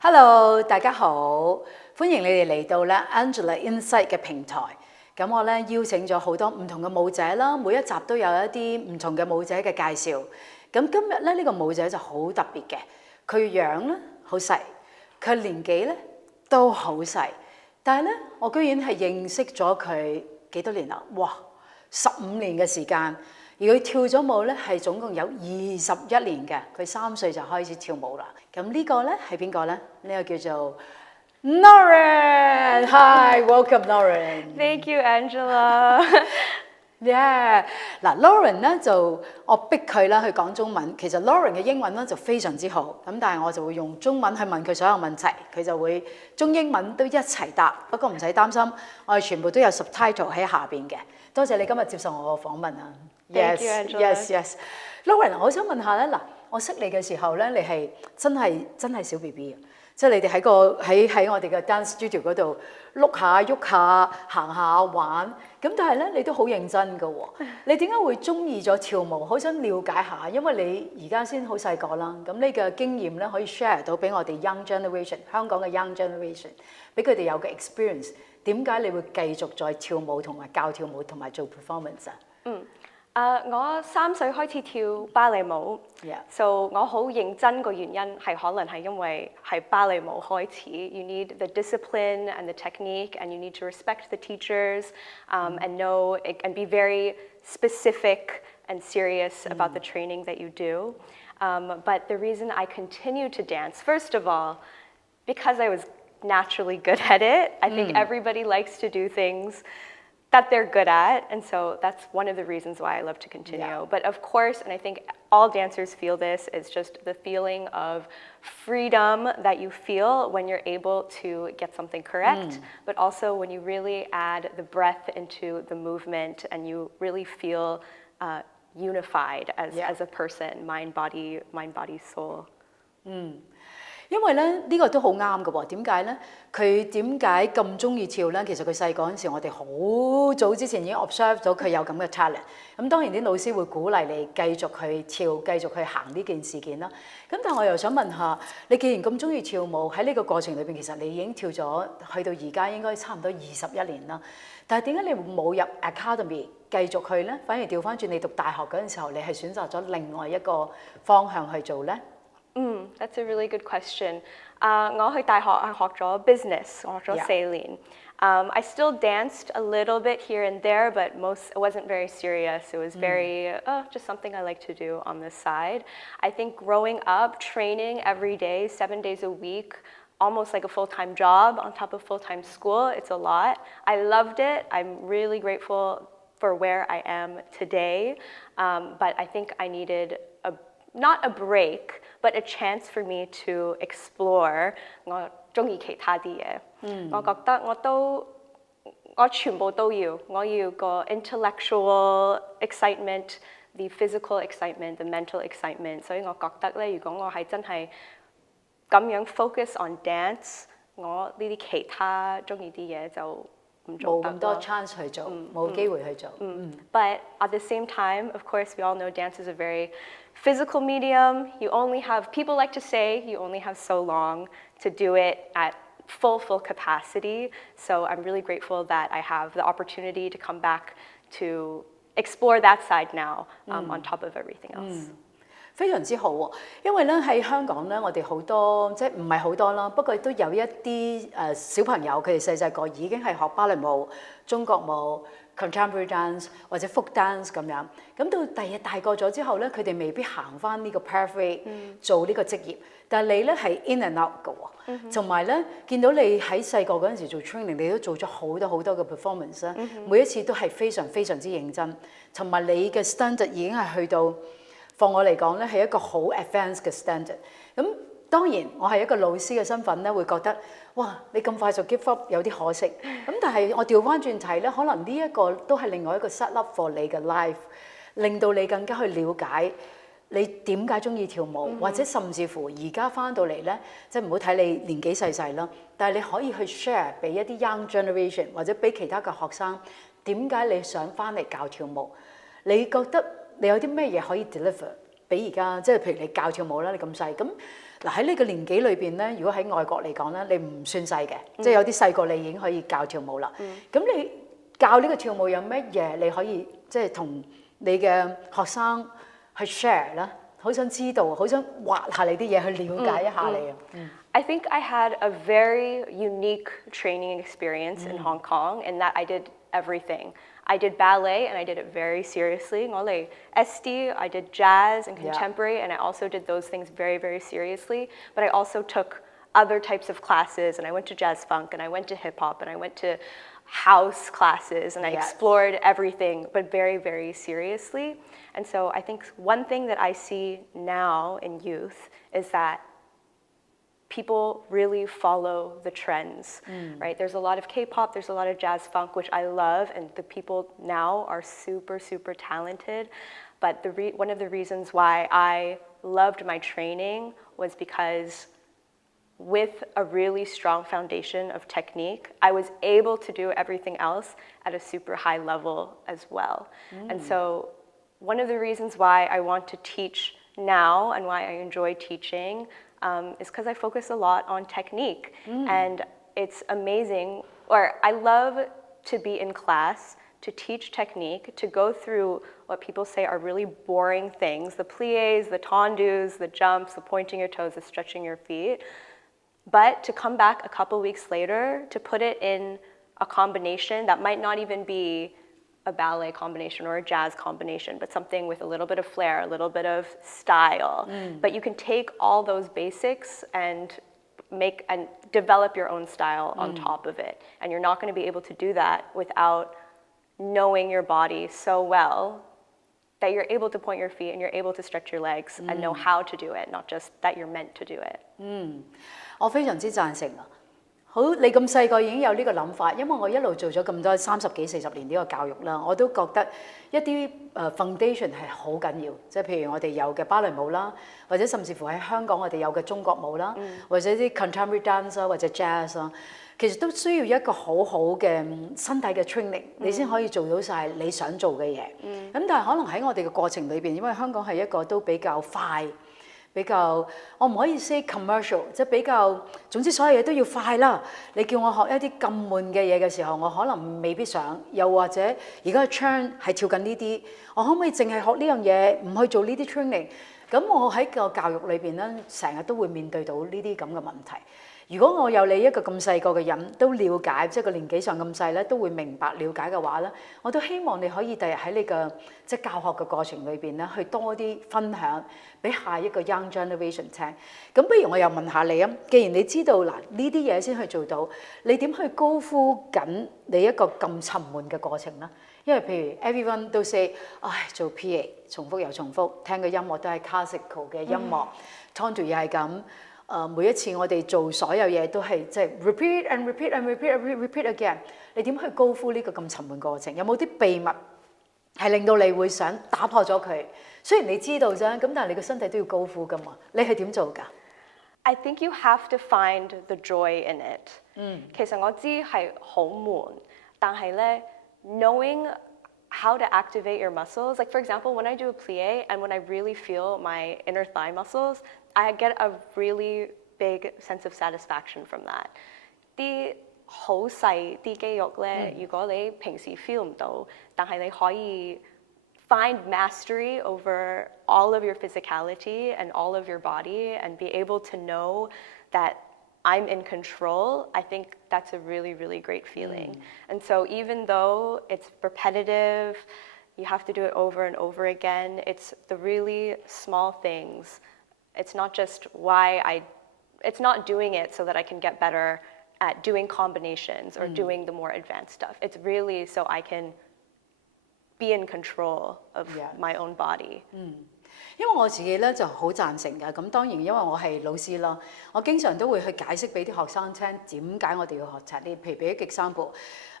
Hello，大家好，歡迎你哋嚟到咧 AngelaInsight 嘅平台。咁我咧邀請咗好多唔同嘅舞者啦，每一集都有一啲唔同嘅舞者嘅介紹。咁今日咧呢個舞者就好特別嘅，佢樣咧好細，佢年紀咧都好細，但係咧我居然係認識咗佢幾多年啦？哇，15年嘅時間。而佢跳咗舞咧係總共有21年嘅，佢3歲就開始跳舞啦。咁呢個咧係邊個咧？呢個叫做 Lauren。Hi， welcome Lauren。Thank you, Angela. Yeah， 嗱 Lauren 咧就我逼佢啦去講中文。其實 Lauren 嘅英文咧就非常之好，咁但係我就會用中文去問佢所有問題，佢就會中英文都一齊答。不過唔使擔心，我哋全部都有 subtitle 喺下邊嘅。多謝你今日接受我嘅訪問啊！ Thank you, Angela. Yes. Lauren， 我想問下咧，嗱，我識你嘅時候咧，你係真係小 BB 啊，即係你哋喺我哋嘅 dance studio 嗰度碌下喐下行下玩，咁但係咧你都好認真㗎喎，你點解會中意咗跳舞？好想了解下，因為你而家先好細個啦，咁你嘅經驗咧可以 share 到俾我哋 young generation 香港嘅 young generation， 俾佢哋有個 experience。點解你會繼續再跳舞同埋教跳舞同埋做 performance 啊？我3歲開始跳芭蕾舞， so 我好認真個原因係可能係因為係芭蕾舞開始 ，you need the discipline and the technique and you need to respect the teachers and know and be very specific and serious about the training that you do. But the reason I continue to dance, first of all, because I was naturally good at it. I think everybody likes to do things that they're good at, and so that's one of the reasons why I love to continue. Yeah. But of course, and I think all dancers feel this, is just the feeling of freedom that you feel when you're able to get something correct, but also when you really add the breath into the movement and you really feel unified as a person, mind, body, soul. 因為咧呢個都好啱嘅喎，點解咧？佢點解咁中意跳咧？其實佢細個嗰陣時，我哋好早之前已經 observe 咗佢有咁嘅 talent。咁當然啲老師會鼓勵你繼續去跳，繼續去行呢件事件啦。咁但係我又想問下，你既然咁中意跳舞，喺呢個過程裏邊，其實你已經跳咗去到而家應該差唔多21年啦。但係點解你冇入 academy 繼續去咧？反而調翻轉你讀大學嗰陣時候，你係選擇咗另外一個方向去做咧？ That's a really good question. 我去大學學咗 business， 我學咗4年。I still danced a little bit here and there, but it wasn't very serious. It was very just something I like to do on the side. I think growing up, training every day, 7 days a week, almost like a full-time job on top of full-time school, it's a lot. I loved it. I'm really grateful for where I am today, but I think I needed not a break, but a chance for me to explore 我中意其他啲嘢。我覺得我全部都要，我要個 intellectual excitement, the physical excitement, the mental excitement。所以我覺得咧，如果我係真係咁樣 focus on dance， 我呢啲其他中意啲嘢就冇咁多 chance 去做，冇機會去做。But at the same time, of course, we all know dance is a very physical medium. You only have, people like to say, you only have so long to do it at full capacity. So I'm really grateful that I have the opportunity to come back to explore that side now, on top of everything else. 非常之好喎，因為咧喺香港咧，我哋好多即係唔係好多啦，不過都有一啲小朋友，佢哋細個已經係學芭蕾舞、中國舞、contemporary dance 或者 folk dance 咁樣。咁到第日大個咗之後咧，佢哋未必行翻呢個 pathway 做呢個職業，但係你咧係 in and out 嘅喎，同埋咧見到你喺細個嗰陣時做 training，你都做咗好多嘅 performance 啦，每一次都係非常之認真，同埋你嘅 standard 已經係去到。放我嚟講咧，係一個好 advanced 嘅 standard。咁當然，我係一個老師嘅身份咧，會覺得哇，你咁快就 give up 有啲可惜。咁但係我調翻轉睇咧，可能呢一個都係另外一個 set up for 你嘅 life， 令到你更加去了解你點解中意跳舞，或者甚至乎而家翻到嚟咧，即係唔好睇你年紀細啦，但係你可以去 share 俾一啲 young generation 或者俾其他嘅學生，點解你想翻嚟教跳舞？你覺得？你有啲咩嘢可以 deliver 俾而家？即係譬如你教跳舞啦，你咁細，咁嗱喺呢個年紀裏邊咧，如果喺外國嚟講咧，你唔算細嘅，即係有啲細個你已經可以教跳舞啦。咁你教呢個跳舞有乜嘢你可以即係同你嘅學生去 share 咧？好想知道，好想畫下你啲嘢去了解一下你啊。I think I had a very unique training experience in Hong Kong in that I did everything. I did ballet and I did it very seriously. 我嚟 SD, I did jazz and contemporary, and I also did those things very, very seriously. But I also took other types of classes, and I went to jazz funk, and I went to hip hop, and I went to house classes, and I explored everything, but very, very seriously. And so I think one thing that I see now in youth is that people really follow the trends, right? There's a lot of K-pop, there's a lot of jazz funk, which I love, and the people now are super, super talented. But one of the reasons why I loved my training was because with a really strong foundation of technique, I was able to do everything else at a super high level as well. And so one of the reasons why I want to teach now and why I enjoy teaching is because I focus a lot on technique. And it's amazing, or I love to be in class, to teach technique, to go through what people say are really boring things, the pliés, the tendus, the jumps, the pointing your toes, the stretching your feet, but to come back a couple weeks later, to put it in a combination that might not even be a ballet combination or a jazz combination, but something with a little bit of flair, a little bit of style. But you can take all those basics and make and develop your own style on top of it. And you're not going to be able to do that without knowing your body so well that you're able to point your feet and you're able to stretch your legs and know how to do it, not just that you're meant to do it. 我非常之贊成啊！好，你咁細個已經有呢個諗法，因為我一路做咗咁多30幾40年呢個教育啦，我都覺得一啲foundation 係好緊要，即係譬如我哋有嘅芭蕾舞啦，或者甚至乎喺香港我哋有嘅中國舞啦，或者啲 contemporary dance 啦，或者 jazz 啦，其實都需要一個好好嘅身體嘅 training，你先可以做到晒你想做嘅嘢。咁但係可能喺我哋嘅過程裏邊，因為香港係一個都比較快。比較，我唔可以 say commercial， 即係比較，總之所有嘢都要快啦。你叫我學一啲咁悶嘅嘢嘅時候，我可能未必想。又或者而家嘅 trend 係跳緊呢啲，我可唔可以淨係學呢樣嘢，唔去做呢啲 training？咁我喺個教育裏邊咧，成日都會面對到呢啲咁嘅問題。如果我有你一個咁細個嘅人都了解，即係個年紀上咁細咧，都會明白了解嘅話咧，我都希望你可以第日喺你嘅即係教學嘅過程裏邊咧，去多啲分享俾下一個 young generation 聽。咁不如我又問下你啊，既然你知道嗱呢啲嘢先去做到，你點去高呼緊你一個咁沉悶嘅過程咧？因為譬如 everyone 都 say， 唉做 PA 重複又重複，聽嘅音樂都係 classical 嘅音樂 ，tondu 又係咁。每一次我哋做所有嘢都係即係 repeat and repeat and repeat and repeat again。你點去高呼呢個咁沉悶過程？有冇啲秘密係令到你會想打破咗佢？雖然你知道啫，咁但係你個身體都要高呼噶嘛？你係點做㗎？ I think you have to find the joy in it. 其實我知係好悶，但係咧 knowing how to activate your muscles, like for example, when I do a plie and when I really feel my inner thigh muscles, I get a really big sense of satisfaction from that. 啲好細啲肌肉咧，如果你平時 feel 唔到，但係你可以 find mastery over all of your physicality and all of your body and be able to know that I'm in control, I think that's a really, really great feeling. And so even though it's repetitive, you have to do it over and over again, it's the really small things. It's not just it's not doing it so that I can get better at doing combinations or doing the more advanced stuff. It's really so I can be in control of my own body. 因為我自己咧就好贊成嘅，咁當然因為我係老師啦，我經常都會去解釋俾啲學生聽點解我哋要學習呢？譬如俾一個 example，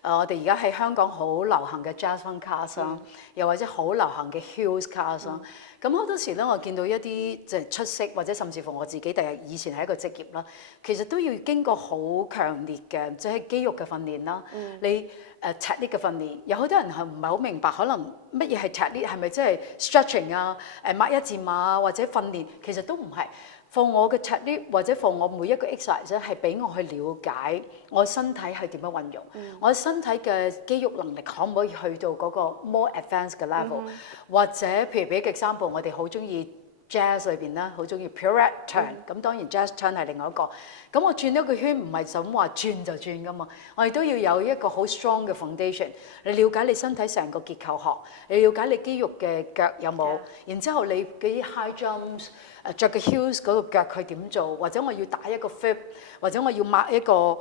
我哋而家喺香港好流行嘅 jazz funk class 啦，又或者好流行嘅 heels class 啦。咁好多時咧，我見到一啲即係出色，或者甚至乎我自己以前係一個職業啦，其實都要經過好強烈嘅即係肌肉嘅訓練啦。你technique 嘅訓練，有好多人係唔係好明白，可能乜嘢係 technique，係咪即係 stretching 啊、抹一字馬啊或者訓練，其實都唔係。for 我嘅 technique 或者 for 我每一個 exercise 咧，係俾我去了解我身體係點樣運用，我身體嘅肌肉能力可唔可以去到嗰個 more advanced 嘅 level，或者譬如俾個 example，我哋好中意 jazz 裏邊啦，好中意 pirouette turn，咁當然 jazz turn 係另外一個。咁我轉一個圈唔係就咁話轉就轉噶嘛，我哋都要有一個好 strong 嘅 foundation， 你了解你身體成個結構學，你了解你肌肉嘅腳有冇，然之後你嗰啲 high jumps。着嘅 heels 嗰個腳佢點做，或者我要打一個 flip， 或者我要抹一個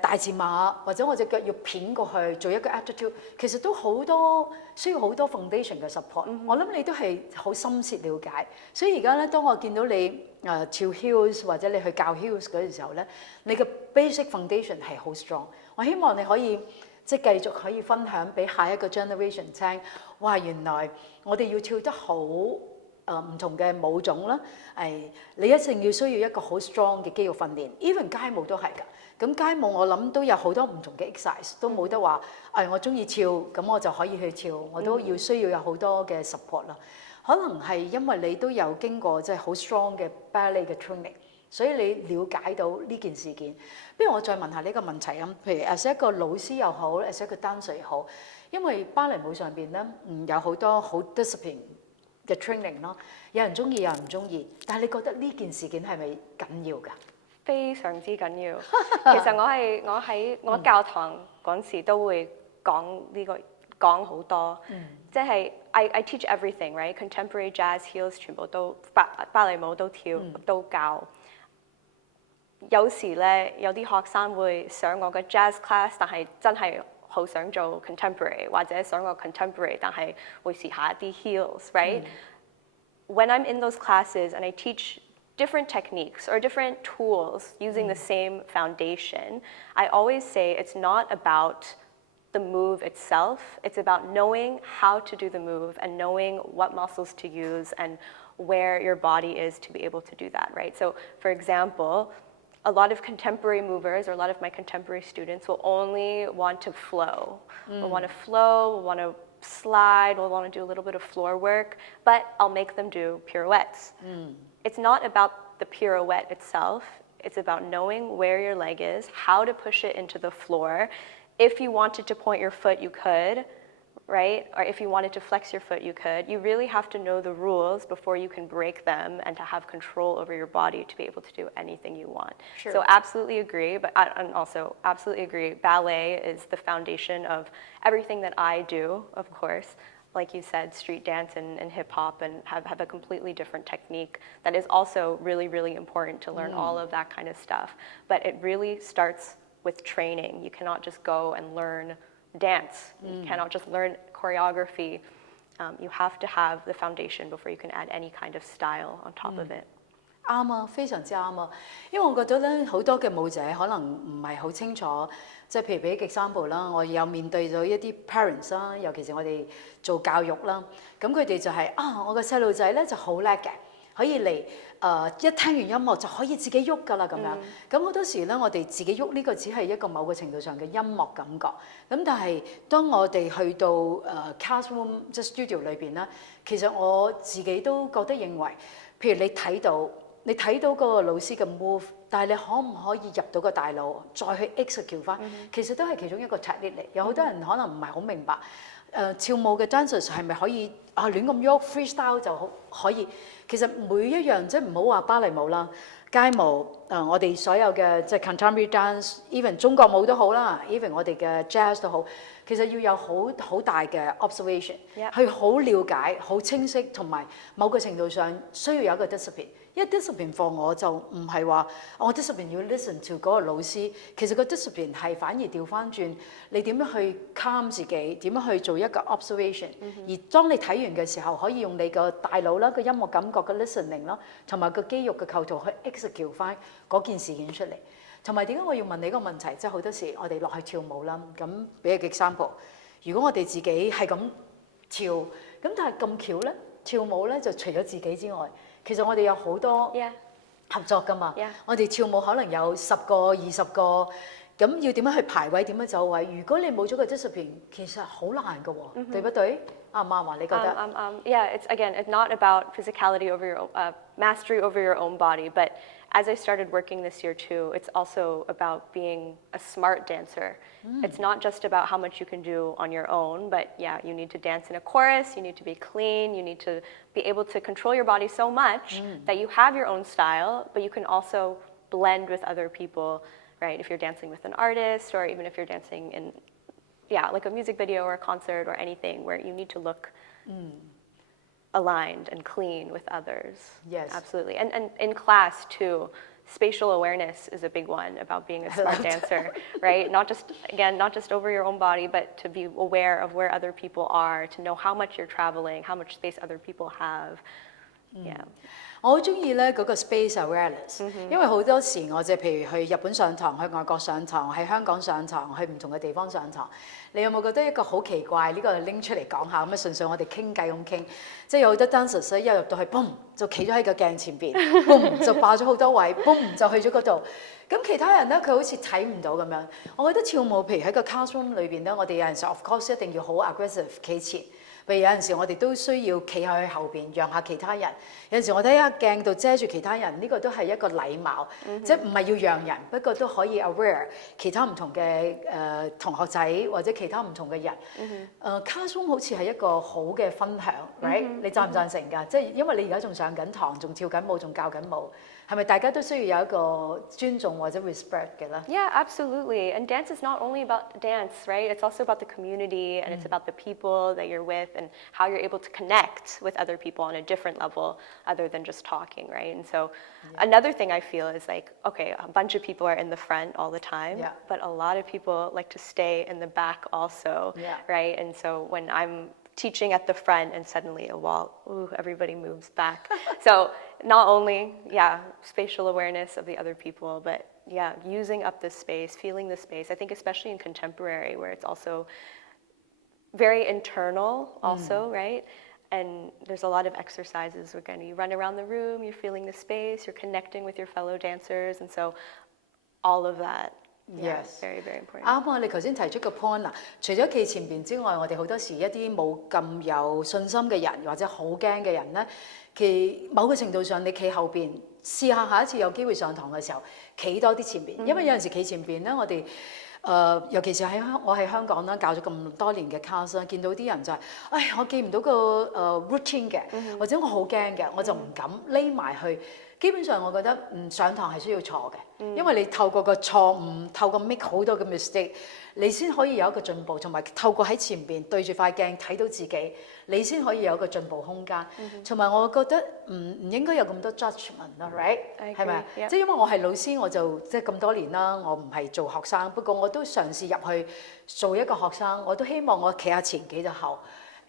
大字馬，或者我隻腳要片過去做一個 attitude， 其實都好多需要好多 foundation 嘅 support。我諗你都係好深切了解，所以而家咧，當我見到你跳 heels 或者你去教 heels 嗰陣時候咧，你嘅 basic foundation 係好 strong。我希望你可以即係繼續可以分享俾下一個 generation 聽，哇！原來我哋要跳得好。唔同嘅舞種啦，你一定要需要一個好 strong 嘅肌肉訓練 ，even 街舞都係㗎。咁街舞我諗都有好多唔同嘅 exercise，都冇得話我中意跳，咁我就可以去跳，我都要需要有好多嘅 support 啦。可能係因為你都有經過即係好 strong 嘅 ballet 嘅 training，所以你了解到呢件事件。不如我再問下呢個問題啊，譬如 as 一個老師又好 ，as 一個 dancer 又好，因為芭蕾舞上邊咧有好多好 discipline。嘅 training 咯，有人中意，有人唔中意，但係你覺得呢件事件係咪緊要㗎？非常之緊要。其實我喺教堂嗰陣時都會講好多，即係 I teach everything right contemporary jazz heels 全部都芭蕾舞都跳都教。有時咧有啲學生會上我嘅 jazz class， 但係真係好想做 contemporary， 或者想個 contemporary， 但係會試下啲 heels right。When I'm in those classes and I teach different techniques or different tools using the same foundation, I always say it's not about the move itself, it's about knowing how to do the move and knowing what muscles to use and where your body is to be able to do that, right? So for example, a lot of contemporary movers or a lot of my contemporary students will only want to flow. Will want to flow, will want to slide, will want to do a little bit of floor work, but I'll make them do pirouettes. It's not about the pirouette itself, it's about knowing where your leg is, how to push it into the floor. If you wanted to point your foot, you could, right? Or if you wanted to flex your foot, you could. You really have to know the rules before you can break them and to have control over your body to be able to do anything you want. Sure. So absolutely agree, and also absolutely agree, ballet is the foundation of everything that I do, of course. Like you said, street dance and hip hop and have a completely different technique that is also really, really important to learn all of that kind of stuff. But it really starts with training. You cannot just go and learn dance. You cannot just learn choreography. You have to have the foundation before you can add any kind of style on top of it. 啱啊，非常之啱啊！因為我覺得咧，好多嘅舞者可能唔係好清楚，即係譬如俾個 example 啦，我有面對咗一啲 parents 啦，尤其是我哋做教育啦，咁佢哋就係我個細路仔咧就好叻嘅，可以嚟一聽完音樂就可以自己喐㗎啦咁樣。咁好多時咧，我哋自己喐呢個只係一個某個程度上嘅音樂感覺。咁但係當我哋去到classroom 即係 studio 裏邊咧，其實我自己都覺得認為，譬如你睇到嗰個老師嘅 move， 但係你可唔可以入到個大腦，再去 execute 翻？其實都係其中一個 technique 嚟。有好多人可能唔係好明白，跳舞嘅 dancers 係咪可以亂咁喐 freestyle 就可以？其實每一樣即係唔好話芭蕾舞啦、街舞，我哋所有嘅即係 contemporary dance，even 中國舞都好啦 ，even 我哋嘅 jazz 都好，其實要有好大嘅 observation， 去好了解、好清晰，同埋某個程度上需要有一個 discipline。因為 discipline for 我就唔係話我 discipline 要 listen to 嗰個老師，其實個 discipline 係反而調翻轉，你點樣去 calm 自己，點樣去做一個 observation，而當你睇完嘅時候，可以用你個大腦啦、個音樂感覺嘅 listening 啦，同埋個肌肉嘅構造去 execute 翻嗰件事件出嚟。同埋點解我要問你個問題？即係好多時我哋落去跳舞啦，咁俾個 example， 如果我哋自己係咁跳，咁但係咁巧咧，跳舞咧就除咗自己之外，其實我哋有好多合作㗎嘛。我哋跳舞可能有10個、20個 Yeah. 咁要點樣去排位，點樣走位？如果你冇咗個 discipline，其實好難嘅喎，對不對？啱唔啱啊？你覺得？Yeah, it's not about physicality over your mastery over your own body, but as I started working this year too, it's also about being a smart dancer. It's not just about how much you can do on your own, but yeah, you need to dance in a chorus, you need to be clean, you need to be able to control your body so much that you have your own style, but you can also blend with other people, right? If you're dancing with an artist, or even if you're dancing in like a music video or a concert or anything where you need to look aligned and clean with others. Yes. Absolutely. And in class too, spatial awareness is a big one about being a smart dancer, right? Not just over your own body, but to be aware of where other people are, to know how much you're traveling, how much space other people have. Yeah. 我好中意咧嗰個 space awareness，因為好多時我譬如去日本上堂、去外國上堂、喺香港上堂、去唔同嘅地方上堂，你有冇覺得一個好奇怪？呢個拎出嚟講下咁啊，純粹我哋傾偈咁傾，即係有好多 dancers 一入到去，boom 就企咗喺個鏡前邊，boom 就霸咗好多位，boom 就去咗嗰度。咁其他人咧，佢好似睇唔到咁樣。我覺得跳舞譬如喺個 classroom 裏邊咧，我哋有陣時 of course 一定要好 aggressive 企前。譬如有陣時我哋都需要企喺後邊，讓下其他人。有陣時我睇下鏡度遮住其他人，呢個都係一個禮貌，即係唔係要讓人，不過都可以 aware 其他唔同嘅同學仔或者其他唔同嘅人。classroom 好似係一個好嘅分享 ，right？你贊唔贊成㗎？即係因為你而家仲上緊堂，仲跳緊舞，仲教緊舞。係咪大家都需要有一個尊重或者 respect 嘅咧？ Yeah, absolutely. And dance is not only about dance, right? It's also about the community, and it's about the people that you're with and how you're able to connect with other people on a different level other than just talking, right? And so another thing I feel is like, okay, a bunch of people are in the front all the time, but a lot of people like to stay in the back also, right? And so when I'm teaching at the front and suddenly a wall, ooh, everybody moves back. So not only, spatial awareness of the other people, but using up the space, feeling the space. I think especially in contemporary where it's also very internal also, right? And there's a lot of exercises. You run around the room, you're feeling the space, you're connecting with your fellow dancers. And so all of that. Yes, very, very important. 啱啊！你頭先提出個 point 啦，除咗企前邊之外，我哋好多時一啲冇咁有信心嘅人或者好驚嘅人咧，其某個程度上你企後邊，試下一次有機會上堂嘅時候，企多啲前邊，因為有陣時企前邊咧，我哋尤其是我喺香港啦，教咗咁多年嘅 class 啦，見到啲人就係，我記唔到個routine 嘅，或者我好驚嘅，我就唔敢匿埋去。基本上我覺得上堂係需要錯嘅，因為你透過個錯誤，透過 make 好多嘅 mistake， 你先可以有一個進步，同埋透過喺前邊對住塊鏡睇到自己，你先可以有一個進步空間。同埋我覺得唔應該有咁多 judgement 啦 ，right？ 係咪？即係因為我係老師，我就即係咁多年啦，我唔係做學生，不過我都嘗試入去做一個學生，我都希望我企下前幾隻後。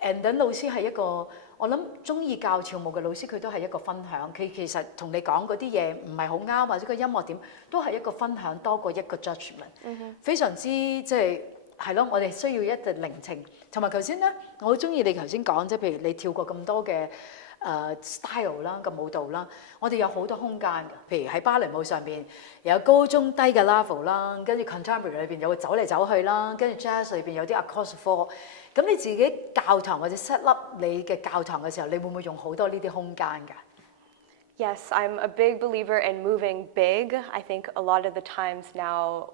and 等老師係一個，我諗中意教跳舞嘅老師，佢都係一個分享。佢其實同你講嗰啲嘢唔係好啱，或者個音樂點都係一個分享多過一個 judgement。非常之即係咯，我哋需要一定聆聽。同埋頭先咧，我好中意你頭先講，即係譬如你跳過咁多嘅style 啦，個舞蹈啦，我哋有好多空間㗎。譬如喺芭蕾舞上邊有高中低嘅 level 啦，跟住 contemporary 裏邊有會走嚟走去啦，跟住 jazz 裏邊有啲 across four。咁你自己教堂或者 set up 你嘅教堂嘅時候，你會唔會用好多呢啲空間㗎？ Yes, I'm a big believer in moving big. I think a lot of the times now,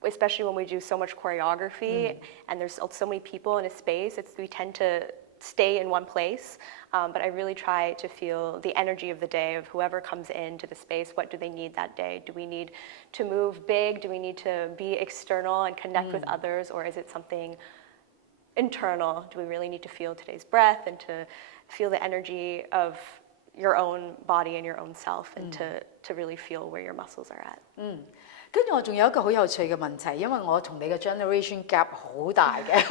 especially when we do so much choreography and there's so many people in a space, we tend to stay in one place. But I really try to feel the energy of the day of whoever comes into the space. What do they need that day? Do we need to move big? Do we need to be external and connect with others? Or is it something internal? Do we really need to feel today's breath and to feel the energy of your own body and your own self and to really feel where your muscles are at? 跟住我仲有一個好有趣嘅問題，因為我同你嘅 generation gap 好大嘅，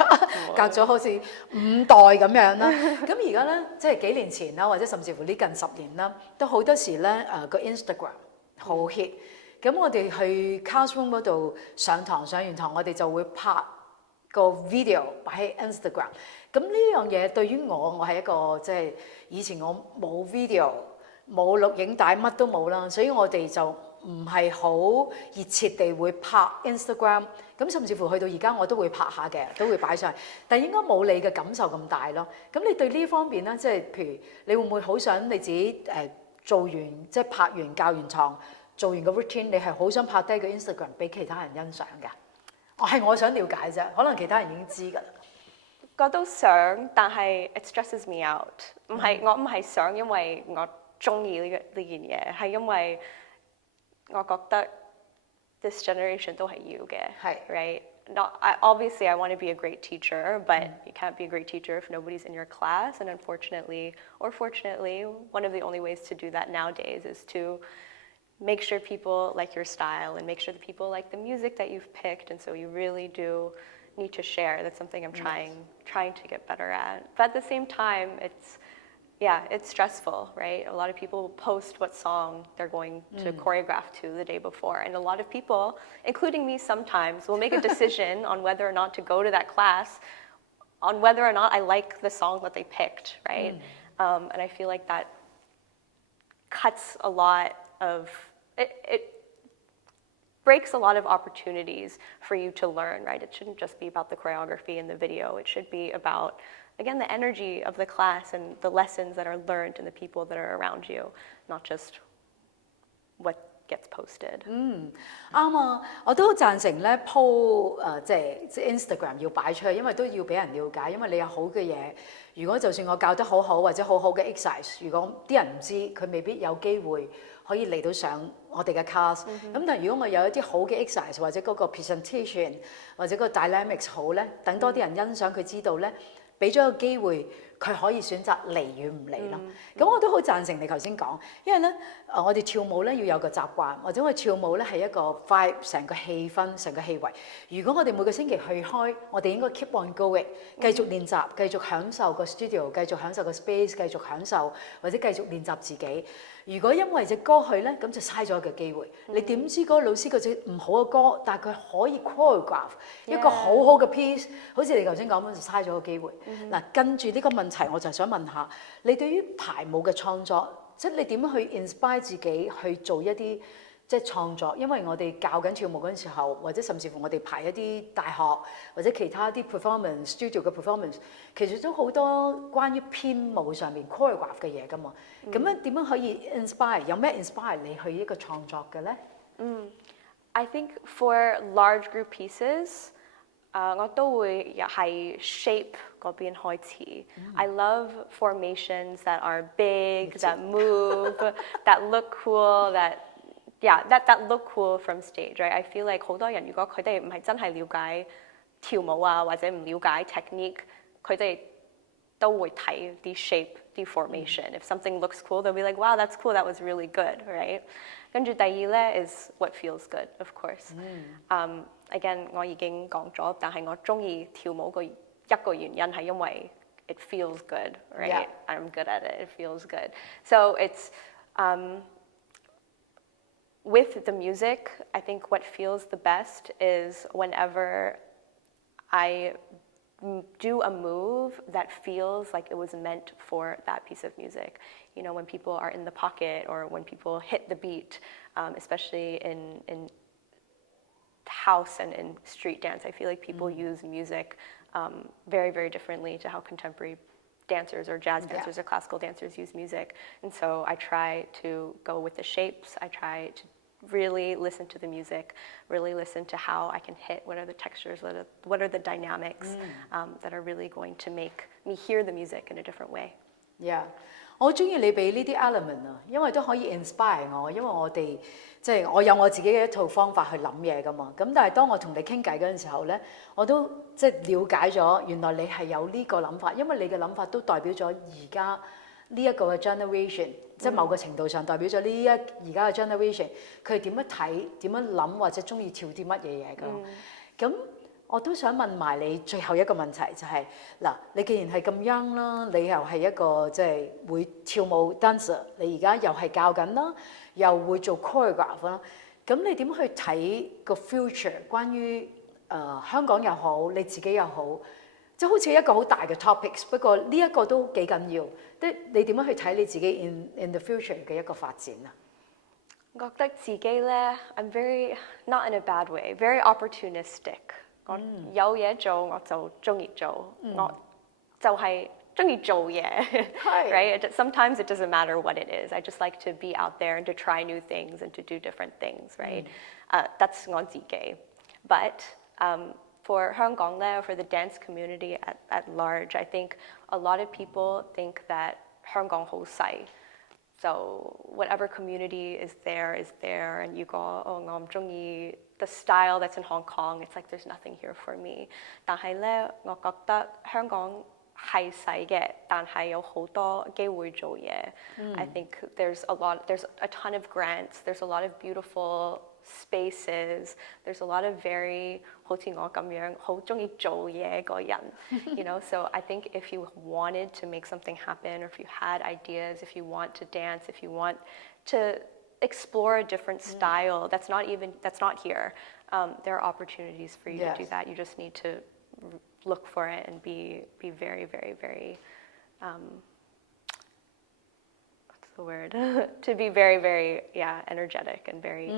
隔咗好似5代咁樣啦。咁而家咧，即係幾年前啦，或者甚至乎呢近10年啦，都好多時咧個 Instagram 好 hit。咁我哋去 classroom 嗰度上完堂，我哋就會拍個 video 擺喺 Instagram。咁呢樣嘢對於我係一個即係以前我冇 video 冇錄影帶乜都冇啦，所以我哋就唔係好熱切地會拍 Instagram，咁甚至乎去到而家我都會拍下嘅，都會擺上去，但係應該冇你嘅感受咁大咯。咁你對呢方面咧，即係譬如你會唔會好想你自己做完即係拍完教完堂，做完個 routine，你係好想拍低個 Instagram 俾其他人欣賞嘅？我想了解啫，可能其他人已經知㗎啦。我都想，但係 it stresses me out。我唔係想，因為我中意呢件嘢，係因為我覺得 this generation 都係要嘅，係 right？ Obviously, I want to be a great teacher, but you can't be a great teacher if nobody's in your class. And unfortunately, or fortunately, one of the only ways to do that nowadays is to make sure people like your style and make sure that people like the music that you've picked. And so you really do need to share. That's something I'm trying to get better at. But at the same time, it's stressful, right? A lot of people will post what song they're going to choreograph to the day before. And a lot of people, including me sometimes, will make a decision on whether or not to go to that class, on whether or not I like the song that they picked, right? And I feel like that cuts a lot of, it breaks a lot of opportunities for you to learn, right? It shouldn't just be about the choreography and the video. It should be about, again, the energy of the class and the lessons that are learned and the people that are around you, not just what gets posted. 啱啊！我都好贊成咧 po 即係 Instagram 要擺出去，因為都要俾人了解。因為你有好嘅嘢，如果就算我教得好好或者好好嘅 exercise，如果啲人唔知，佢未必有機會可以嚟到上我哋嘅 class。咁但係如果我有一啲好嘅 exercise 或者嗰個 presentation 或者個 dynamics 好咧，等多啲人欣賞佢知道咧。俾咗個機會，佢可以選擇嚟與唔嚟咯。咁我都好贊成你頭先講，因為咧，我哋跳舞咧要有個習慣，或者我哋跳舞咧係一個 vibe，成個氣氛、成個氣圍。如果我哋每個星期去開，我哋應該 keep on going， 繼續練習，繼續享受個 studio， 繼續享受個 space， 繼續享受或者繼續練習自己。如果因為隻歌去咧，咁就嘥咗一個機會。你點知嗰個老師嗰隻唔好嘅歌，但係佢可以 choreograph 一個好好嘅 piece， 好似你頭先講咁，就嘥咗個機會。嗱，跟住呢個問題，我就想問下你對於排舞嘅創作，即係你點樣去 inspire 自己去做一啲即係創作？因為我哋教緊跳舞嗰陣時候，或者甚至乎我哋排一啲大學或者其他啲 performance studio 嘅 performance， 其實都好多關於編舞上面 choreograph 嘅嘢㗎嘛。咁樣點樣可以 inspire？ 有咩 inspire 你去一個創作嘅咧？I think for large group pieces，我都會係 shape 嗰邊開始。I love formations that are big, that move, that look cool, that look cool from stage, right? I feel like 好多人如果佢哋唔係真係了解跳舞啊，或者唔了解 technique， 佢哋都會睇啲 shape， 啲 formation。If something looks cool, they'll be like, wow, that's cool, that was really good, right? 跟住第二咧 is what feels good, of course. Again， 我已經講咗，但係我中意跳舞嘅一個原因係因為 it feels good, right? Yeah. I'm good at it. It feels good. So it's with the music, I think what feels the best is whenever I do a move that feels like it was meant for that piece of music. You know, when people are in the pocket or when people hit the beat, especially in house and in street dance, I feel like people use music very, very differently to how contemporary dancers or jazz dancers or classical dancers use music. And so I try to go with the shapes. I try to really listen to the music, really listen to how I can hit, what are the textures, what are the dynamics that are really going to make me hear the music in a different way. Yeah. 我好中意你俾呢啲 element 啊，因為都可以 inspire 我，因為我哋即係我有我自己嘅一套方法去諗嘢噶嘛。咁但係當我同你傾偈嗰陣時候咧，我都即係了解咗原來你係有呢個諗法，因為你嘅諗法都代表咗而家呢一個嘅 generation， 即係某個程度上代表咗而家嘅 generation， 佢係點樣睇、點樣諗或者中意跳啲乜嘢嘢㗎。咁我都想問埋你最後一個問題，就係嗱，你既然係咁 young 啦，你又係一個即係會跳舞 dancer， 你而家又係教緊啦，又會做 choreograph 啦，咁你點去睇個 future？ 關於香港又好，你自己又好，即係好似一個好大嘅 topics， 不過呢一個都幾緊要。你點樣去睇你自己 in the future 嘅一個發展啊覺得自己咧 I'm very not in a bad way, very opportunistic。我有嘢做我就中意做，我就係中意做嘢，right? Sometimes it doesn't matter what it is. I just like to be out there and to try new things and to do different things, right? That's 我自己。But for 香港咧, for the dance community at large, I think a lot of people think that 香港好細。So whatever community is there, and you go, oh, 我唔中意 the style that's in Hong Kong. It's like there's nothing here for me. 但係咧，我覺得香港係細嘅，但係有好多機會做嘢。I think there's a ton of grants. There's a lot of beautiful spaces. There's a lot of very 好似我咁樣好中意做嘢個人，you know. So I think if you wanted to make something happen, or if you had ideas, if you want to dance, if you want to explore a different style that's not here, there are opportunities for you to do that. You just need to look for it and be very, very, very what's the word? To be very, very energetic and very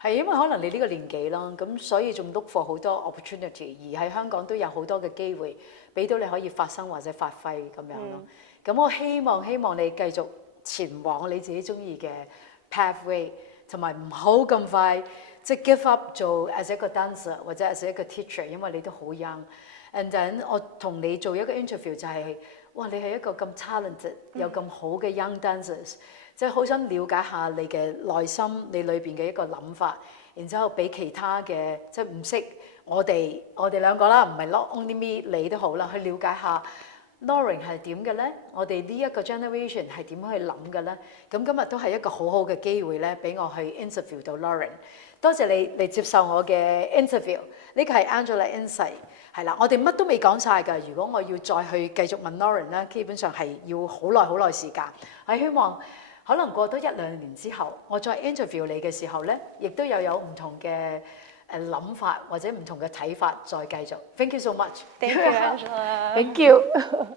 係因為可能你呢個年紀啦，咁所以仲 look for 好多 opportunity， 而喺香港都有好多嘅機會俾到你可以發生或者發揮咁樣咯。咁我希望你繼續前往你自己中意嘅 pathway， 同埋唔好咁快即係 give up 做 as 一個 dancer 或者 as 一個 teacher， 因為你都好 young。And then 我同你做一個 interview 就係、哇，你係一個咁 talented 有咁好嘅 young dancers。即係好想了解下你嘅內心，你裏邊嘅一個諗法，然之後俾其他嘅即係唔識我哋兩個啦，唔係 not only me 你都好啦，去了解下 Lauren 係點嘅咧？我哋呢一個 generation 係點樣去諗嘅咧？咁今日都係一個好好嘅機會咧，俾我去 interview 到 Lauren。多謝你嚟接受我嘅 interview。呢個係 AngelaInsight， 係啦，我哋乜都未講晒㗎。如果我要再去繼續問 Lauren 咧，基本上係要好耐時間。我希望可能過多1-2年之後，我再 interview 你嘅時候咧，亦都有唔同嘅諗法或者唔同嘅睇法再繼續。Thank you so much. Thank you, Angela. Thank you.